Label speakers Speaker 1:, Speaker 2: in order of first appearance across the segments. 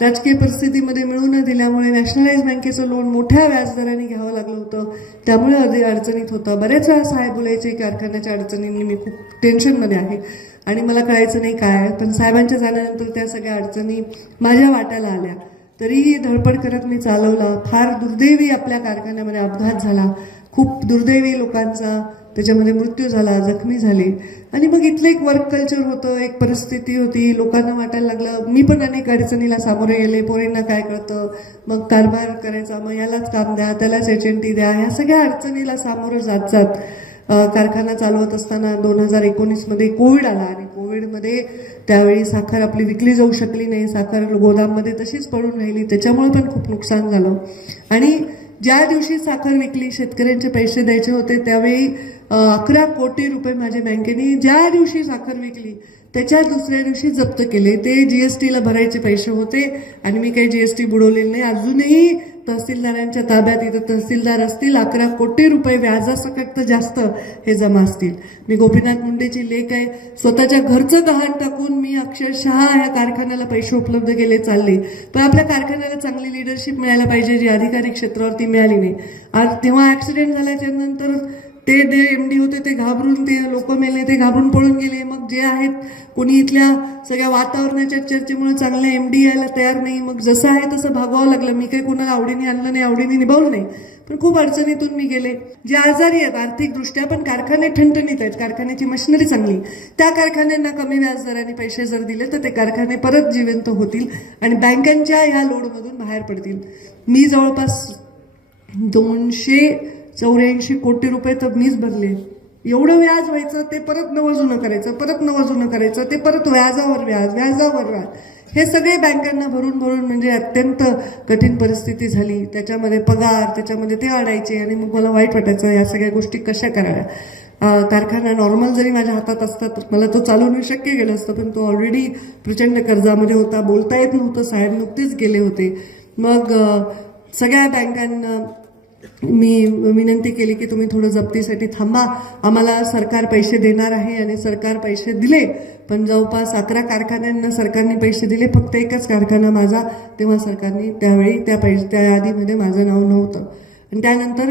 Speaker 1: राजकीय परिस्थितीमध्ये मिळू न दिल्यामुळे नॅशनलाइज बँकेचं लोन मोठ्या व्याजदराने घ्यावं लागलं होतं. त्यामुळे अधिक अडचणीत होतं. बऱ्याच वेळा साहेब बोलायचे कारखान्याच्या अडचणींनी मी खूप टेन्शनमध्ये आहे आणि मला कळायचं नाही काय पण साहेबांच्या जाण्यानंतर त्या सगळ्या अडचणी माझ्या वाट्याला आल्या. तरीही धडपड करत मी चालवला. फार दुर्दैवी आपल्या कारखान्यामध्ये अपघात झाला. खूप दुर्दैवी लोकांचा त्याच्यामध्ये मृत्यू झाला जखमी झाले. आणि मग इथलं एक वर्क कल्चर होतं एक परिस्थिती होती. लोकांना वाटायला लागलं मी पण अनेक अडचणीला सामोरे गेले. पोरींना काय कळतं? मग कारभार करायचा मग यालाच काम द्या त्यालाच एच एन टी द्या. ह्या सगळ्या अडचणीला सामोरं जात जात कारखाना चालवत असताना दोन हजार एकोणीसमध्ये कोविड आला. आणि कोविडमध्ये त्यावेळी साखर आपली विकली जाऊ शकली नाही. साखर गोदाममध्ये तशीच पडून राहिली. त्याच्यामुळे पण खूप नुकसान झालं. आणि ज्या दिवशी साखर विकली शेतकऱ्यांचे पैसे द्यायचे होते त्यावेळी अकरा कोटी रुपये माझ्या बँकेने ज्या दिवशी साखर विकली त्याच्या दुसऱ्या दिवशी जप्त केले. ते जीएसटीला भरायचे पैसे होते आणि मी काही जीएसटी बुडवलेले नाही. अजूनही तहसीलदारांच्या ताब्यात इथं तहसीलदार असतील. अकरा कोटी रुपये व्याजासकट तर जास्त हे जमा असतील. मी गोपीनाथ मुंडेची लेख आहे. स्वतःच्या घरचं गहाण टाकून मी अक्षरशः ह्या कारखान्याला पैसे उपलब्ध केले चालले. पण आपल्या कारखान्याला चांगली लिडरशिप मिळायला पाहिजे. जी अधिकारी क्षेत्रावरती मिळाली नाही. आज तेव्हा ऍक्सिडेंट झाल्याच्यानंतर ते जे एम डी होते ते घाबरून ते लोक मेले ते घाबरून पळून गेले. मग जे आहेत कोणी इथल्या सगळ्या वातावरणाच्या चर्चेमुळे चांगल्या एम डी यायला तयार नाही. मग जसं आहे तसं भागवावं लागलं. मी काही कोणाला आवडीने आणलं नाही आवडीने निभावलं नाही. पण खूप अडचणीतून मी गेले. जे आजारी आहेत आर्थिकदृष्ट्या पण कारखाने ठणठणीत आहेत. कारखान्याची मशिनरी चांगली. त्या कारखान्यांना कमी व्याजदराने पैसे जर दिले तर ते कारखाने परत जिवंत होतील आणि बँकांच्या ह्या लोडमधून बाहेर पडतील. मी जवळपास दोनशे चौऱ्याऐंशी कोटी रुपये तर मीच भरले. एवढं व्याज व्हायचं ते परत नवजुनं करायचं परत नवं करायचं ते परत व्याजावर व्याज व्याजावर व्याज. हे सगळे बँकांना भरून भरून म्हणजे अत्यंत कठीण परिस्थिती झाली. त्याच्यामध्ये पगार त्याच्यामध्ये ते अडायचे आणि मग मला वाईट वाटायचं या सगळ्या गोष्टी कशा कराव्या? कारखाना नॉर्मल जरी माझ्या हातात असतात तर मला तो चालवणं शक्य गेलं असतं पण तो ऑलरेडी प्रचंड कर्जामध्ये होता बोलता येत नव्हतं साहेब नुकतेच गेले होते. मग सगळ्या बँकांना मी विनंती केली की तुम्ही थोडं जप्तीसाठी थांबा. आम्हाला सरकार पैसे देणार आहे आणि सरकार पैसे दिले. पण जवळपास अकरा कारखान्यांना सरकारने पैसे दिले. फक्त एकच कारखाना माझा. तेव्हा सरकारने त्यावेळी त्या पैसे त्या यादीमध्ये माझं नाव नव्हतं. आणि त्यानंतर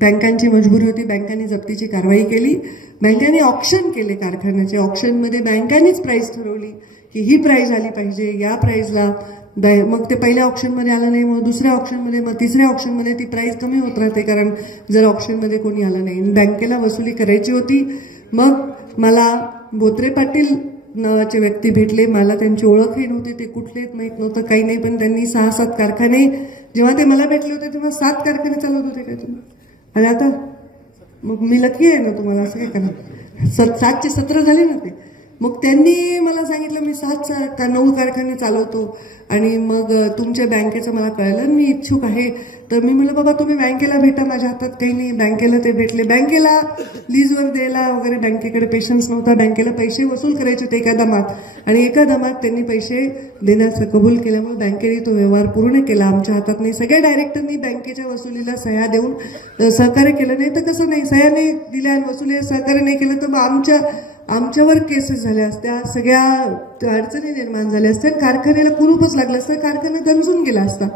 Speaker 1: बँकांची मजबुरी होती. बँकांनी जप्तीची कारवाई केली. बँकांनी ऑप्शन केले कारखान्याचे. ऑप्शनमध्ये बँकांनीच प्राईस ठरवली की ही प्राईज आली पाहिजे. या प्राईजला बै- मग ते पहिल्या ऑप्शनमध्ये आलं नाही मग दुसऱ्या ऑप्शनमध्ये मग तिसऱ्या ऑप्शनमध्ये ती प्राईस कमी होत राहते. कारण जर ऑप्शनमध्ये कोणी आलं नाही बँकेला वसुली करायची होती मग मला बोत्रे पाटील नावाचे व्यक्ती भेटले. मला त्यांची ओळखही नव्हती ते कुठले माहीत नव्हतं काही नाही. पण त्यांनी सहा सात कारखाने जेव्हा ते मला भेटले होते तेव्हा सात कारखाने चालवत होते काय तुम्ही? आणि आता? मग मी लकी आहे ना तुम्हाला असं काय करा सत सातचे सतरा झाले ना ते. मग त्यांनी मला सांगितलं मी सात का नऊ कारखाने चालवतो आणि मग तुमच्या बँकेचं मला कळलं मी इच्छुक आहे. तर मी म्हणलं बाबा तुम्ही बँकेला भेटा माझ्या हातात काही नाही. बँकेला ते भेटले. बँकेला लीजवर द्यायला वगैरे बँकेकडे पेशन्स नव्हता. बँकेला पैसे वसूल करायचे होते एका दमात. आणि एका दमात त्यांनी पैसे देण्याचं कबूल केल्यामुळे बँकेने तो व्यवहार पूर्ण केला. आमच्या हातात नाही. सगळ्या डायरेक्टरनी बँकेच्या वसुलीला सह्या देऊन सहकार्य केलं. नाही तर कसं नाही? सह्या नाही दिल्या वसुली सहकार्य नाही केलं तर मग आमच्या आमच्यावर केसेस झाल्या असत्या सगळ्या अडचणी निर्माण झाल्या असत्या कारखान्याला कुरूपच लागलं असतं कारखाना गंजून गेला असता.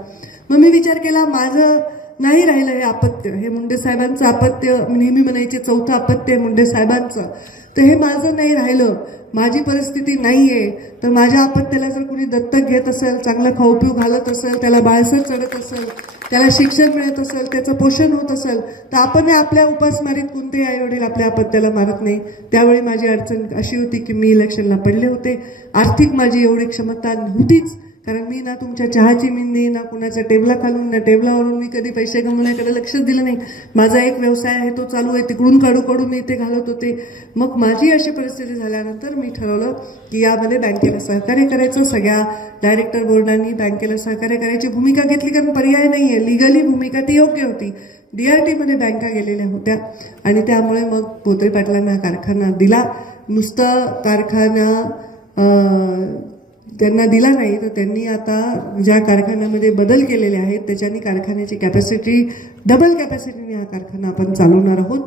Speaker 1: मग मी विचार केला माझं नाही राहिलं हे अपत्य हे मुंडे साहेबांचं अपत्य नेहमी म्हणायचे चौथं अपत्य मुंडे साहेबांचं. तर हे माझं नाही राहिलं. माझी परिस्थिती नाही आहे तर माझ्या आपत्त्याला जर कुणी दत्तक घेत असेल चांगलं खाऊ पिऊ घालत असेल त्याला बाळसर चढत असेल त्याला शिक्षण मिळत असेल त्याचं पोषण होत असेल तर आपण आपल्या उपासमारीत कोणतेही आई वडील आपल्या आपत्त्याला मारत नाही. त्यावेळी माझी अडचण अशी होती की मी इलेक्शनला पडले होते. आर्थिक माझी एवढी क्षमता नव्हतीच. कारण मी ना तुमच्या चहाची मिंदी ना कुणाच्या टेबला खालून ना टेबलावरून मी कधी पैसे कमवण्याकडे लक्षच दिलं नाही. माझा एक व्यवसाय आहे तो चालू आहे. तिकडून काढू काढून मी इथे घालत होते. मग माझी अशी परिस्थिती झाल्यानंतर मी ठरवलं की यामध्ये बँकेला सहकार्य करायचं. सगळ्या डायरेक्टर बोर्डांनी बँकेला सहकार्य करायची भूमिका घेतली कारण पर्याय नाही आहे लिगली भूमिका ती योग्य होती. डी आर टीमध्ये बँका गेलेल्या होत्या. आणि त्यामुळे मग पोत्रे पाटलांना कारखाना दिला. नुसतं कारखाना त्यांना दिला नाही तर त्यांनी आता ज्या कारखान्यामध्ये बदल केलेले आहेत त्याच्यानी कारखान्याची कॅपॅसिटी डबल कॅपॅसिटीने हा कारखाना आपण चालवणार आहोत.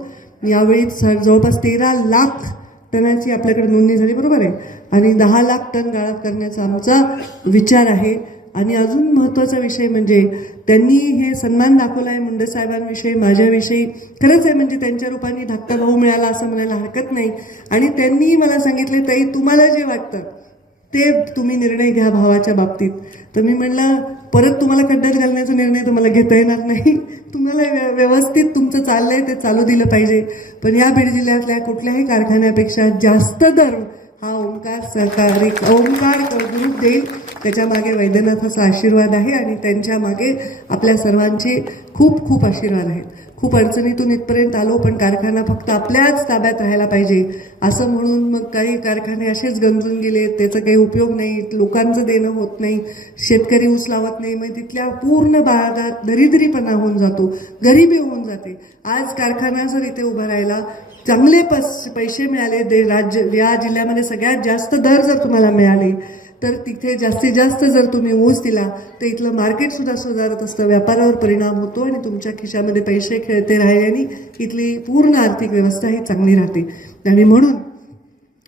Speaker 1: यावेळी सर जवळपास तेरा लाख टनाची आपल्याकडे नोंदणी झाली बरोबर आहे? आणि दहा लाख टन गाळप करण्याचा आमचा विचार आहे. आणि अजून महत्त्वाचा विषय म्हणजे त्यांनी हे सन्मान दाखवला आहे मुंडे साहेबांविषयी माझ्याविषयी. खरंच आहे म्हणजे त्यांच्या रूपाने धाकटा भाऊ मिळाला असं म्हणायला हरकत नाही. आणि त्यांनी मला सांगितले ताई तुम्हाला जे वाटतं ते तुम्ही निर्णय घ्या भावाच्या बाबतीत. तर मी म्हणलं परत तुम्हाला खड्ड्यात घालण्याचा निर्णय तुम्हाला घेता येणार नाही. तुम्हाला व्यवस्थित तुमचं चाललंय ते चालू दिलं पाहिजे. पण या बीड जिल्ह्यातल्या कुठल्याही कारखान्यापेक्षा जास्त दर हा ओंकार सहकारी ओंकार ग्रुप देईल. त्याच्यामागे वैद्यनाथाचा आशीर्वाद आहे आणि त्यांच्या मागे आपल्या सर्वांचे खूप खूप आशीर्वाद आहेत. खूप अडचणीतून इथपर्यंत आलो पण कारखाना फक्त आपल्याच ताब्यात राहायला पाहिजे. असं म्हणून मग काही कारखाने असेच गंजून गेले. त्याचा काही उपयोग नाही. लोकांचं देणं होत नाही. शेतकरी ऊस लावत नाही. मग तिथल्या पूर्ण भागात दरिद्रीपणा होऊन जातो. गरिबी होऊन जाते. आज कारखाना जर इथे उभा राहिला चांगले पस पैसे मिळाले. दे राज्य या जिल्ह्यामध्ये सगळ्यात जास्त दर जर तुम्हाला मिळाले तर तिथे जास्तीत जास्त जर तुम्ही ऊस दिला तर इथलं मार्केट सुद्धा सुधारत असतं. व्यापारावर परिणाम होतो आणि तुमच्या खिशामध्ये पैसे खेळते राहिल्याने इथली पूर्ण आर्थिक व्यवस्था ही चांगली राहते. आणि म्हणून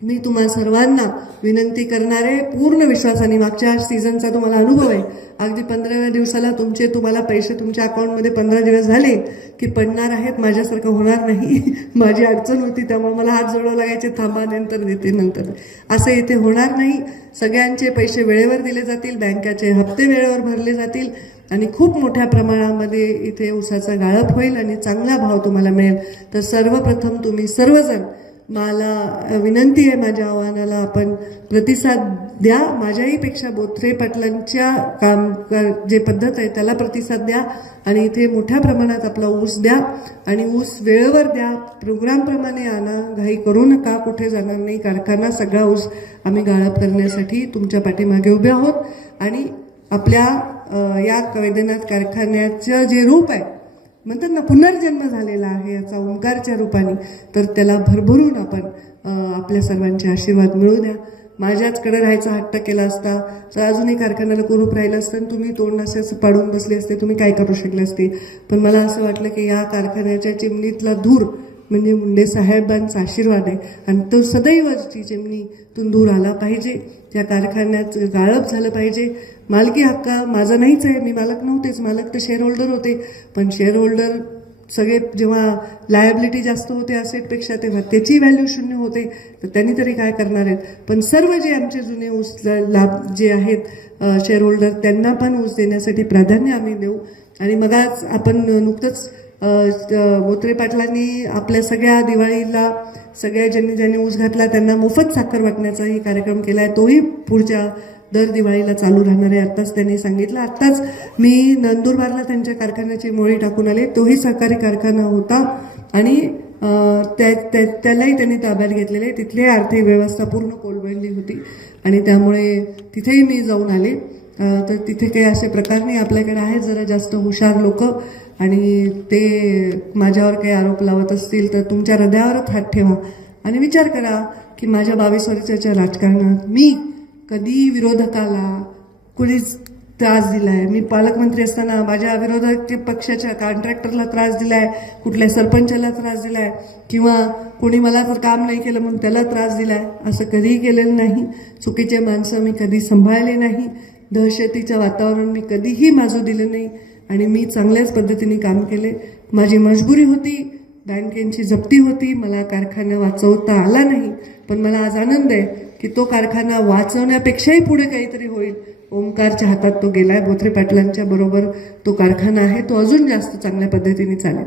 Speaker 1: मी तुम्हा सर्वांना विनंती करणार आहे पूर्ण विश्वासाने मागच्या सीझनचा तुम्हाला अनुभव आहे. अगदी पंधराव्या दिवसाला तुमचे तुम्हाला पैसे तुमच्या अकाउंटमध्ये पंधरा दिवस झाले की पडणार आहेत माझ्यासारखं होणार नाही. माझी अडचण होती त्यामुळे मला हात जोडावं लागायचे थांबा नंतर देते नंतर. असं इथे होणार नाही. सगळ्यांचे पैसे वेळेवर दिले जातील बँकाचे हप्ते वेळेवर भरले जातील आणि खूप मोठ्या प्रमाणामध्ये इथे उसाचा गाळप होईल आणि चांगला भाव तुम्हाला मिळेल. तर सर्वप्रथम तुम्ही सर्वजण मला विनंती आहे माझ्या आव्हानाला आपण प्रतिसाद द्या. माझ्याहीपेक्षा बोथरे पाटलांच्या काम कर- जे पद्धत आहे त्याला प्रतिसाद द्या आणि इथे मोठ्या प्रमाणात आपला ऊस द्या आणि ऊस वेळेवर द्या. प्रोग्रामप्रमाणे आणा घाई करू नका कुठे जाणार नाही. कारखाना सगळा ऊस आम्ही गाळप करण्यासाठी तुमच्या पाठीमागे उभे आहोत. आणि आपल्या या वैद्यनाथ कारखान्याचं जे रूप आहे म्हणतात ना पुनर्जन्म झालेला आहे याचा ओंकारच्या रूपाने. तर त्याला भरभरून आपण आपल्या सर्वांचे आशीर्वाद मिळू द्या. माझ्याचकडे राहायचा हट्ट केला असता तर अजूनही कारखान्याला कुरूप राहिलं असतं आणि तुम्ही तोंड असे असं पाडून बसले असते तुम्ही काय करू शकले असते? पण मला असं वाटलं की या कारखान्याच्या चिमणीतला धूर म्हणजे मुंडे साहेबांचा आशीर्वाद आहे. आणि तो सदैव ती दूर आला पाहिजे. त्या कारखान्यात गाळप झालं पाहिजे. मालकी हक्का माझा नाहीच आहे. मी मालक नव्हतेच. मालक तर शेअर होल्डर होते. पण शेअर होल्डर सगळे जेव्हा लायबिलिटी जास्त होते असेटपेक्षा तेव्हा त्याची व्हॅल्यू शून्य होते. तर त्यांनी तरी काय करणार आहेत? पण सर्व जे आमचे जुने ऊस लाभ जे आहेत शेअर होल्डर त्यांना पण ऊस देण्यासाठी प्राधान्य आम्ही देऊ. आणि मगाच आपण नुकतंच बोत्रे पाटलांनी आपल्या सगळ्या दिवाळीला सगळ्या ज्यांनी ज्यांनी ऊस घातला त्यांना मोफत साखर वाटण्याचाही कार्यक्रम केला आहे तोही पुढच्या दर दिवाळीला चालू राहणार आहे आत्ताच त्यांनी सांगितलं. आत्ताच मी नंदुरबारला त्यांच्या कारखान्याची मोळी टाकून आले. तोही सहकारी कारखाना होता आणि त्या त्या- त्यालाही त्यांनी ताब्यात घेतलेले. आहे. तिथली आर्थिक व्यवस्था पूर्ण कोलबडली होती आणि त्यामुळे तिथेही मी जाऊन आले. तर तिथे काही असे प्रकार नाही. आपल्याकडे आहेत जरा जास्त हुशार लोक आणि ते माझ्यावर काही आरोप लावत असतील तर तुमच्या हृदयावरच हात ठेवा आणि विचार करा की माझ्या बावीस वर्षाच्या राजकारणात मी कधी विरोधकाला कुणीच त्रास दिलाय. मी पालकमंत्री असताना माझ्या विरोधक पक्षाच्या कॉन्ट्रॅक्टरला त्रास दिलाय कुठल्या सरपंचाला त्रास दिलाय किंवा कोणी मला जर काम नाही केलं म्हणून त्याला त्रास दिलाय असं कधीही केलेलं नाही. चुकीचे माणसं मी कधी सांभाळले नाही. दहशतीचं वातावरण मी कधीही माझं दिलं नाही आणि मी चांगल्याच पद्धतीने काम केले. माझी मजबुरी होती बँकेची जप्ती होती मला कारखाना वाचवता आला नाही. पण मला आज आनंद आहे की तो कारखाना वाचवण्यापेक्षाही पुढे काहीतरी होईल. ओंकारच्या हातात तो गेलाय बोथरे पाटलांच्या बरोबर तो कारखाना आहे तो अजून जास्त चांगल्या पद्धतीने चालेल.